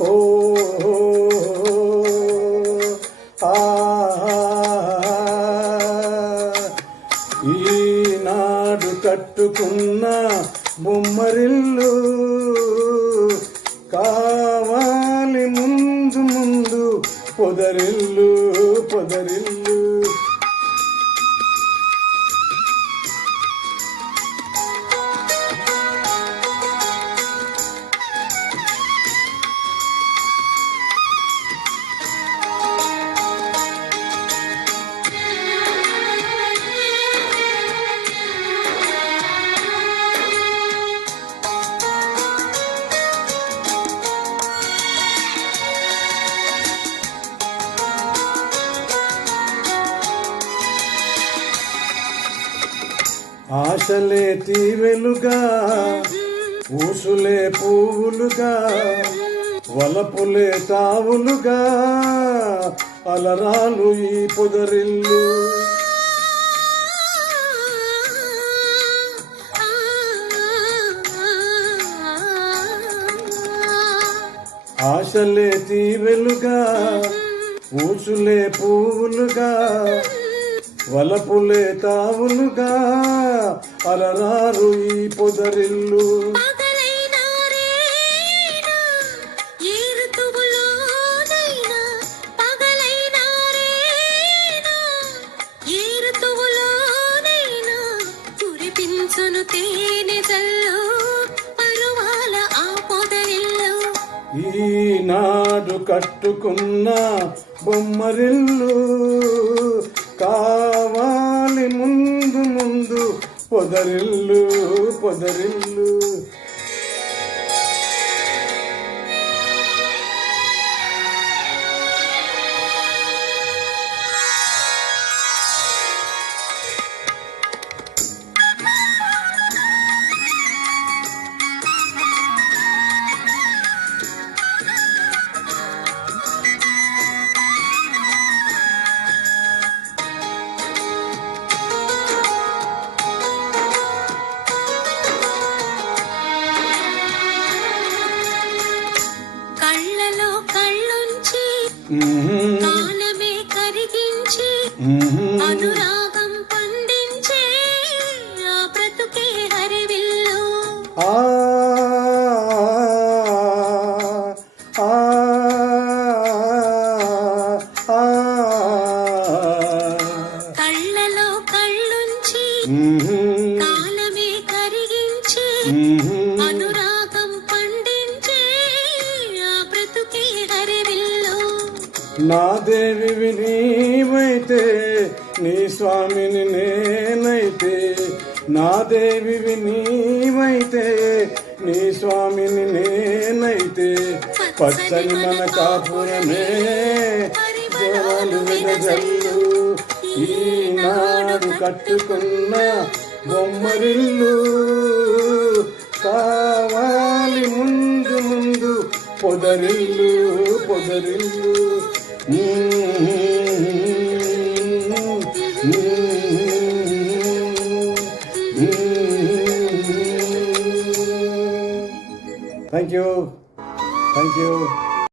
ఓ ఈనాడు కట్టుకున్న బొమ్మరిల్లు కావాలి ముందు ముందు పొదరిల్లు పొదరిల్లు. ఆశలే తీవెలుగా ఊసులే పువ్వులుగా వలపులే తావులుగా అలరాలు ఈ పొదరిల్లు. ఆశలే తీవెలుగా ఊసులే పువ్వులుగా వలపులే తావులుగా అలరారు ఈ పొదరిల్లు. ఈనాడు కట్టుకున్న బొమ్మరిల్లు కావాలి ముందు ముందు పొదరిల్లు పొదరిల్లు. కాలమే కరిగించి అనురాగం పండించే ఆ బ్రతుకే హరివిల్లు. కళ్ళలో కళ్ళుంచి కాలమే కరిగించి అనురాగం పండించే ఆ బ్రతుకే హరివిల్లు. నా దేవి నీవైతే నీ స్వామిని నేనైతే, నా దేవి నీవైతే నీ స్వామిని నేనైతే, పచ్చని మన కాపురమే జరాలు వెదజల్లు. ఈనాడు కట్టుకున్న బొమ్మరిల్లు కావాలి ముందు ముందు పొదరిల్లు పొదరిల్లు. Thank you.